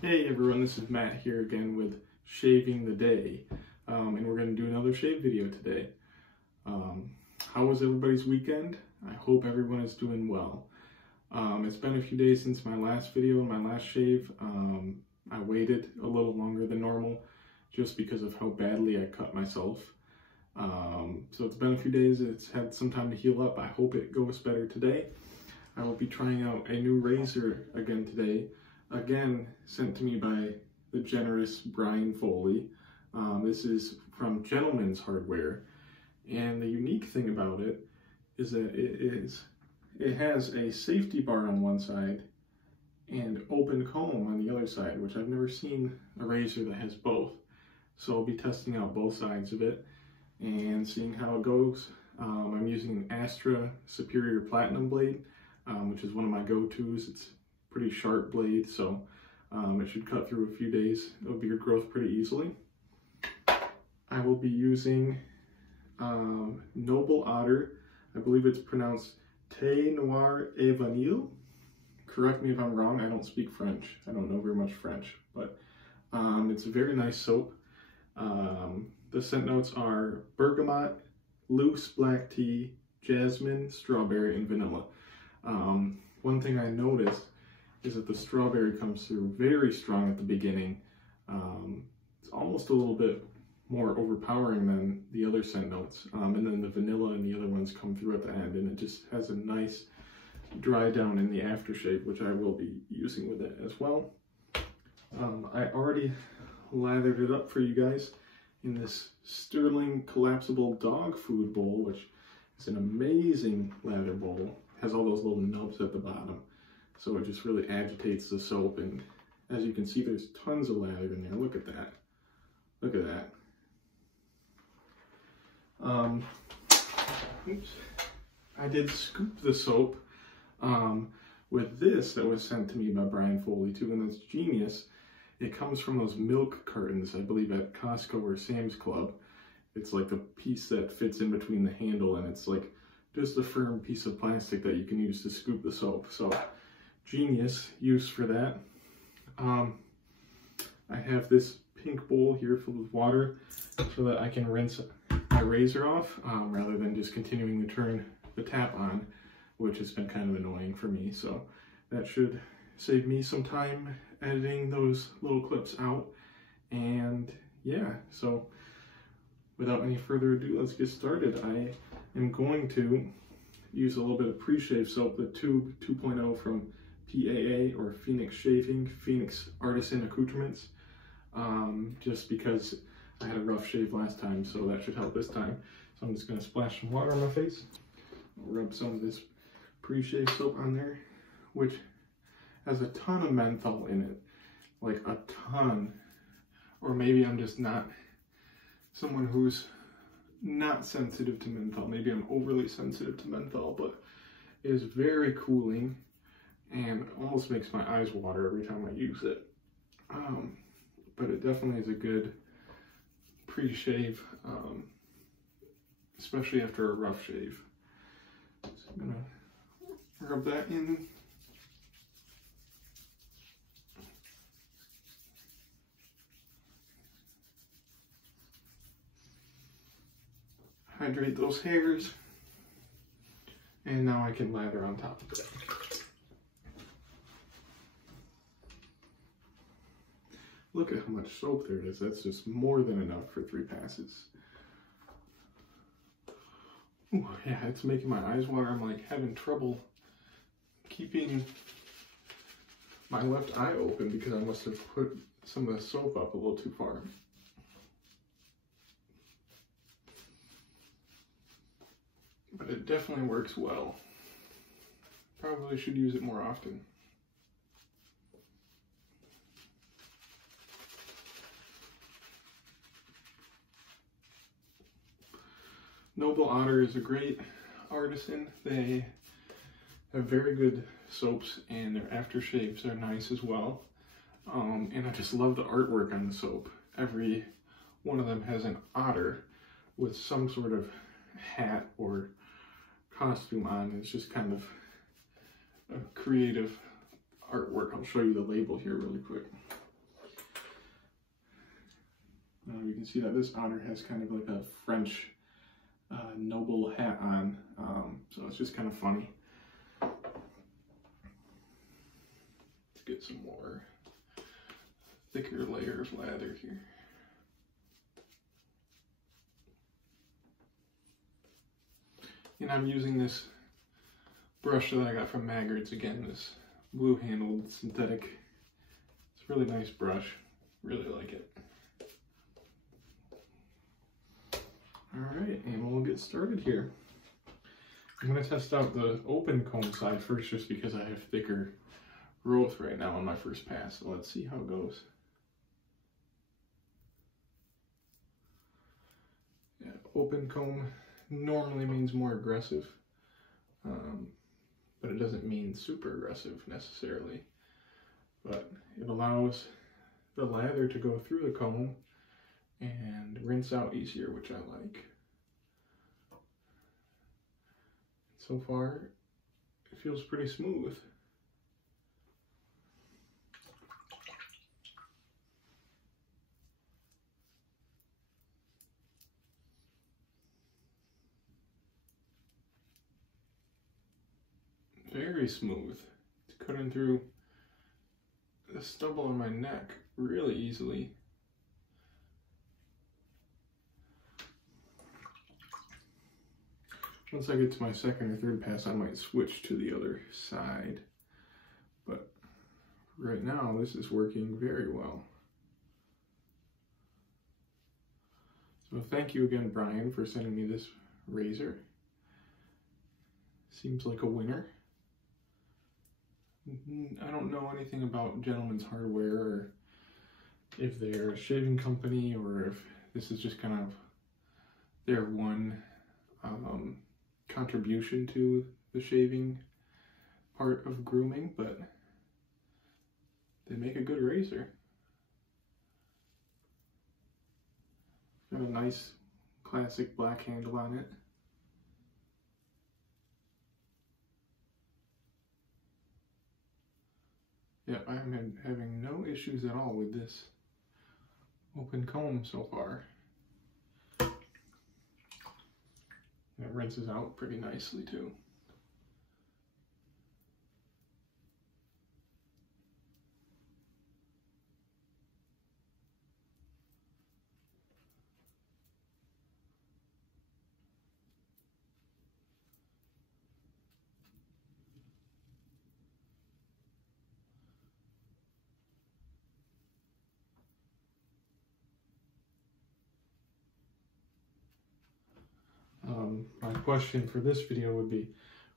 Hey everyone, this is Matt here again with Shaving the Day, and we're going to do another shave video today. How was everybody's weekend? I hope everyone is doing well. It's been a few days since my last video and my last shave. I waited a little longer than normal just because of how badly I cut myself. So it's been a few days, it's had some time to heal up. I hope it goes better today. I will be trying out a new razor again today. Again, sent to me by the generous Brian Foley. This is from Gentlemanshardware, and the unique thing about it is that it has a safety bar on one side and open comb on the other side, which I've never seen a razor that has both. So I'll be testing out both sides of it and seeing how it goes. I'm using an Astra Superior Platinum blade, which is one of my go-tos. It's pretty sharp blade, so it should cut through a few days of beard growth pretty easily. I will be using Nobleotter. I believe it's pronounced Noir et Vanille. Correct me if I'm wrong, I don't speak French. I don't know very much French, but it's a very nice soap. The scent notes are bergamot, loose black tea, jasmine, strawberry, and vanilla. One thing I noticed is that the strawberry comes through very strong at the beginning. It's almost a little bit more overpowering than the other scent notes. And then the vanilla and the other ones come through at the end, and it just has a nice dry down in the aftershave, which I will be using with it as well. I already lathered it up for you guys in this Sterling collapsible dog food bowl, which is an amazing lather bowl. It has all those little nubs at the bottom, so it just really agitates the soap, and as you can see, there's tons of lather in there. Look at that. Look at that. Oops. I did scoop the soap with this that was sent to me by Brian Foley too, and that's genius. It comes from those milk cartons, I believe at Costco or Sam's Club. It's like the piece that fits in between the handle, and it's like just a firm piece of plastic that you can use to scoop the soap. So genius use for that. I have this pink bowl here filled with water so that I can rinse my razor off rather than just continuing to turn the tap on, which has been kind of annoying for me. So that should save me some time editing those little clips out. And yeah, so without any further ado, let's get started. I am going to use a little bit of pre-shave soap, the Tube 2.0 from PAA or Phoenix Shaving, Phoenix Artisan Accoutrements, just because I had a rough shave last time, so that should help this time. So I'm just going to splash some water on my face, rub some of this pre-shave soap on there, which has a ton of menthol in it, like a ton. Or maybe I'm just not someone who's not sensitive to menthol. Maybe I'm overly sensitive to menthol, but it is very cooling and almost makes my eyes water every time I use it. But it definitely is a good pre-shave, especially after a rough shave. So I'm gonna rub that in. Hydrate those hairs, and now I can lather on top of it. Look at how much soap there is. That's just more than enough for 3 passes. Ooh, yeah, it's making my eyes water. I'm like having trouble keeping my left eye open because I must have put some of the soap up a little too far. But it definitely works well. Probably should use it more often. Nobleotter is a great artisan. They have very good soaps, and their aftershaves are nice as well. And I just love the artwork on the soap. Every one of them has an otter with some sort of hat or costume on. It's just kind of a creative artwork. I'll show you the label here really quick. You can see that this Otter has kind of like a French noble hat on, so it's just kind of funny. Let's get some more thicker layer of lather here. And I'm using this brush that I got from Maggart's again, this blue handled synthetic. It's a really nice brush, really like it. Alright, and we'll get started here. I'm going to test out the open comb side first just because I have thicker growth right now on my first pass, so let's see how it goes. Yeah, open comb normally means more aggressive, but it doesn't mean super aggressive necessarily. But it allows the lather to go through the comb and rinse out easier, which I like. So far, it feels pretty smooth. Very smooth. It's cutting through the stubble on my neck really easily. Once I get to my second or third pass, I might switch to the other side. But right now, this is working very well. So thank you again, Brian, for sending me this razor. Seems like a winner. I don't know anything about Gentlemanshardware, or if they're a shaving company, or if this is just kind of their one contribution to the shaving part of grooming, but they make a good razor. Got a nice classic black handle on it. Yeah, I'm having no issues at all with this open comb so far. It rinses out pretty nicely too. My question for this video would be,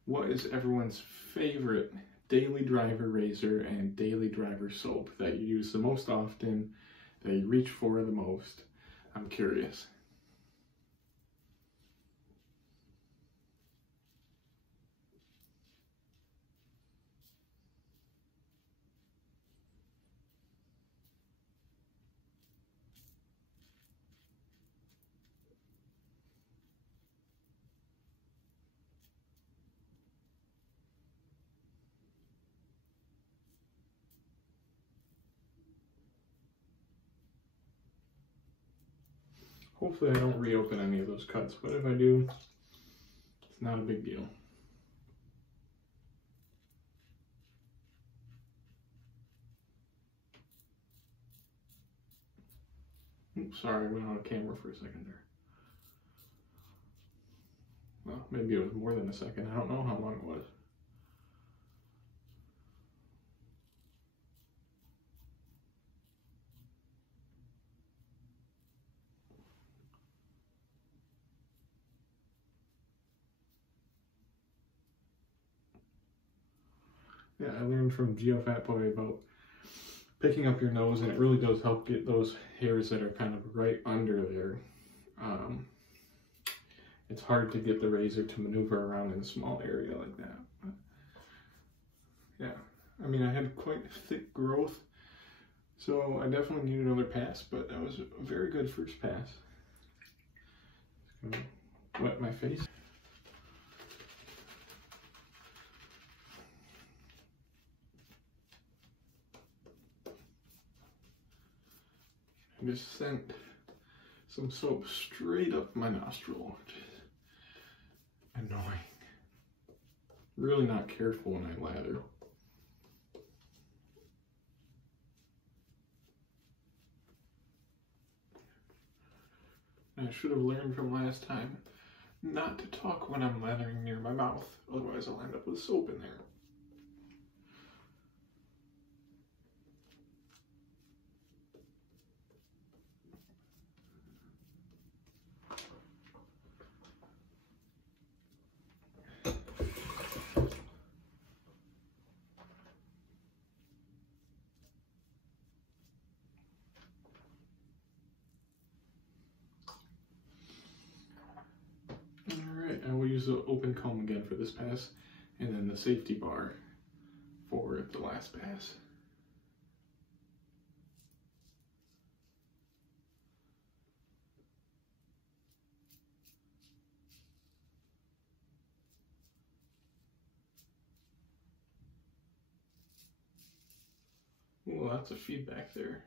what is everyone's favorite daily driver razor and daily driver soap that you use the most often, that you reach for the most? I'm curious. Hopefully I don't reopen any of those cuts, but if I do, it's not a big deal. Oops, sorry, I went out of camera for a second there. Well, maybe it was more than a second. I don't know how long it was. Yeah, I learned from GeoFatBoy about picking up your nose, and it really does help get those hairs that are kind of right under there. It's hard to get the razor to maneuver around in a small area like that. But yeah, I mean, I had quite thick growth, so I definitely need another pass, but that was a very good first pass. Just gonna wet my face. I just sent some soap straight up my nostril, which is annoying. Really not careful when I lather. I should have learned from last time not to talk when I'm lathering near my mouth, otherwise I'll end up with soap in there. Alright, I will use the open comb again for this pass, and then the safety bar for the last pass. Ooh, lots of feedback there.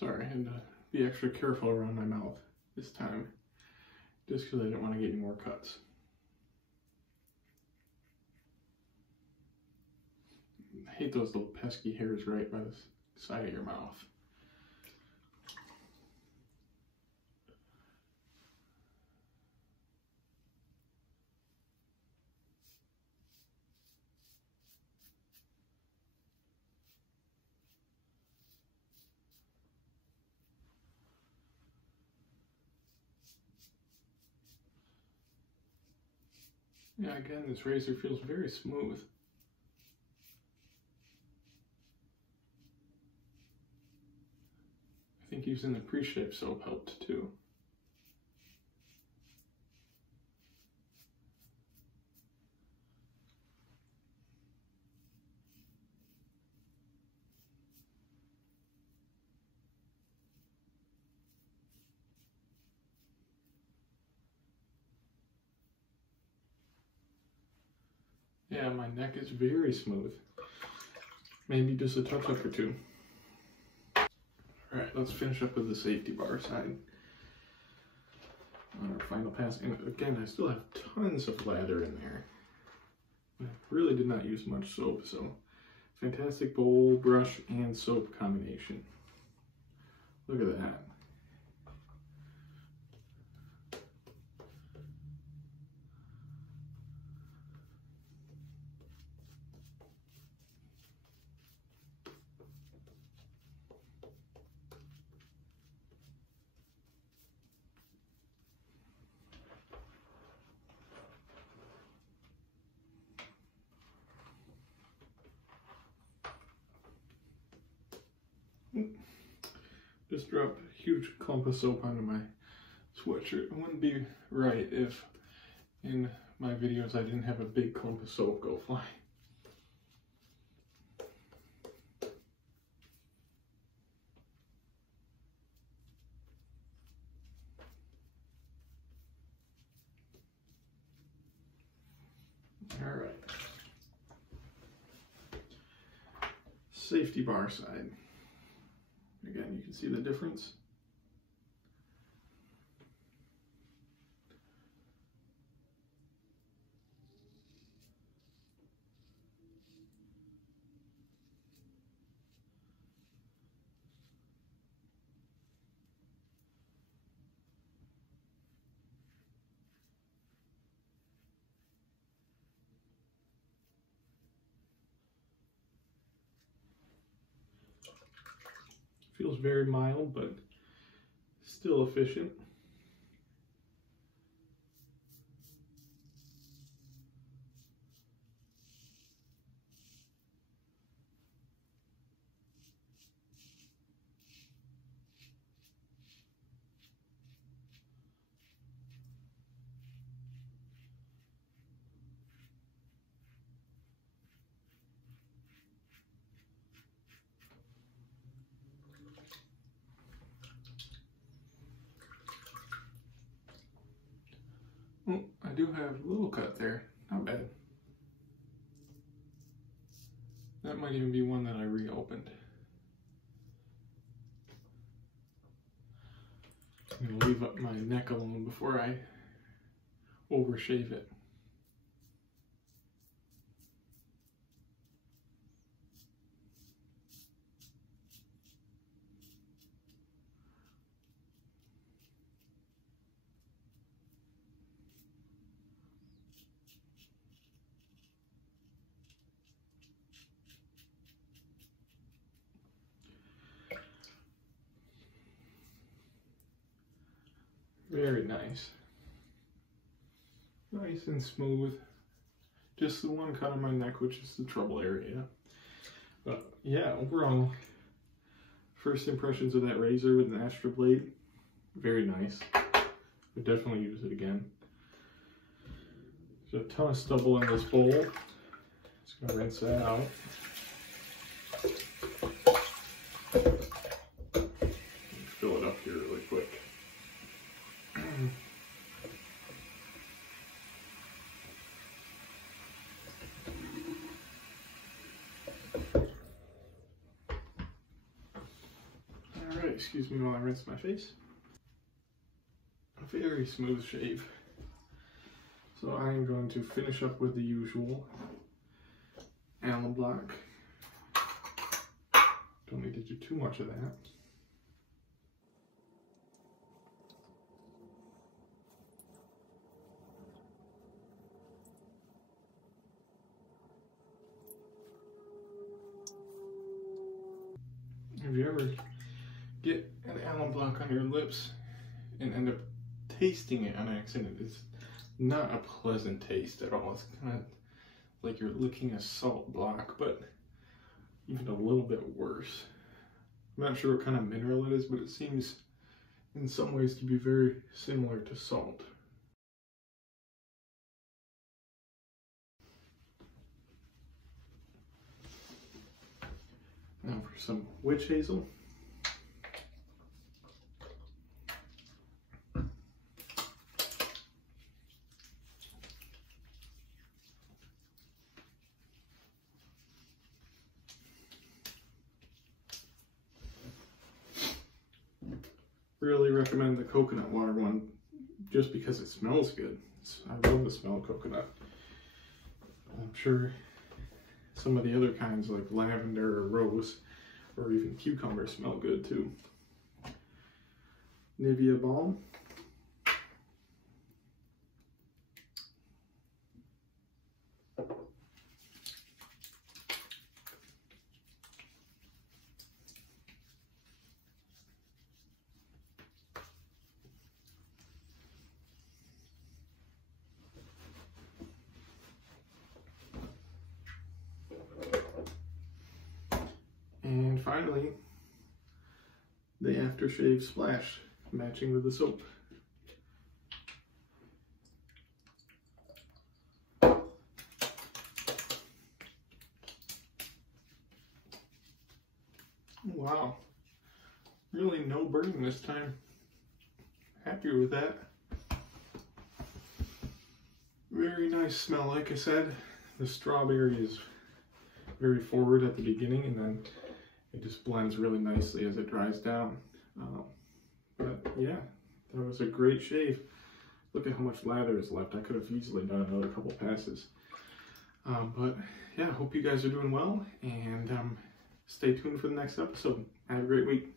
Sorry, I had to be extra careful around my mouth this time, just because I didn't want to get any more cuts. I hate those little pesky hairs right by the side of your mouth. Yeah, again, this razor feels very smooth. I think using the preshave soap helped too. Yeah, my neck is very smooth. Maybe just a touch up or two. Alright, let's finish up with the safety bar side on our final pass. And again, I still have tons of lather in there. I really did not use much soap, so fantastic bowl, brush, and soap combination. Look at that. Just dropped a huge clump of soap onto my sweatshirt. It wouldn't be right if in my videos I didn't have a big clump of soap go fly. All right. Safety bar side. Again, you can see the difference. Feels very mild, but still efficient. Oh, I do have a little cut there. Not bad. That might even be one that I reopened. I'm going to leave up my neck alone before I overshave it. Very nice. Nice and smooth. Just the one cut on my neck, which is the trouble area. But yeah, overall, first impressions of that razor with an Astra blade, very nice. Would definitely use it again. There's a ton of stubble in this bowl. Just gonna rinse that out. Fill it up here really quick. Alright, excuse me while I rinse my face. A very smooth shave. So I am going to finish up with the usual alum block. Don't need to do too much of that. If you ever get an alum block on your lips and end up tasting it on accident, it's not a pleasant taste at all. It's kind of like you're licking a salt block, but even a little bit worse. I'm not sure what kind of mineral it is, but it seems in some ways to be very similar to salt. Now for some witch hazel. Really recommend the coconut water one just because it smells good. I love the smell of coconut. I'm sure some of the other kinds like lavender or rose or even cucumber smell good too. Nivea balm. And finally, the aftershave splash, matching with the soap. Wow, really no burning this time. Happy with that. Very nice smell, like I said. The strawberry is very forward at the beginning, and then it just blends really nicely as it dries down. But yeah, that was a great shave. Look at how much lather is left. I could have easily done another couple passes. But yeah, I hope you guys are doing well, and stay tuned for the next episode. Have a great week.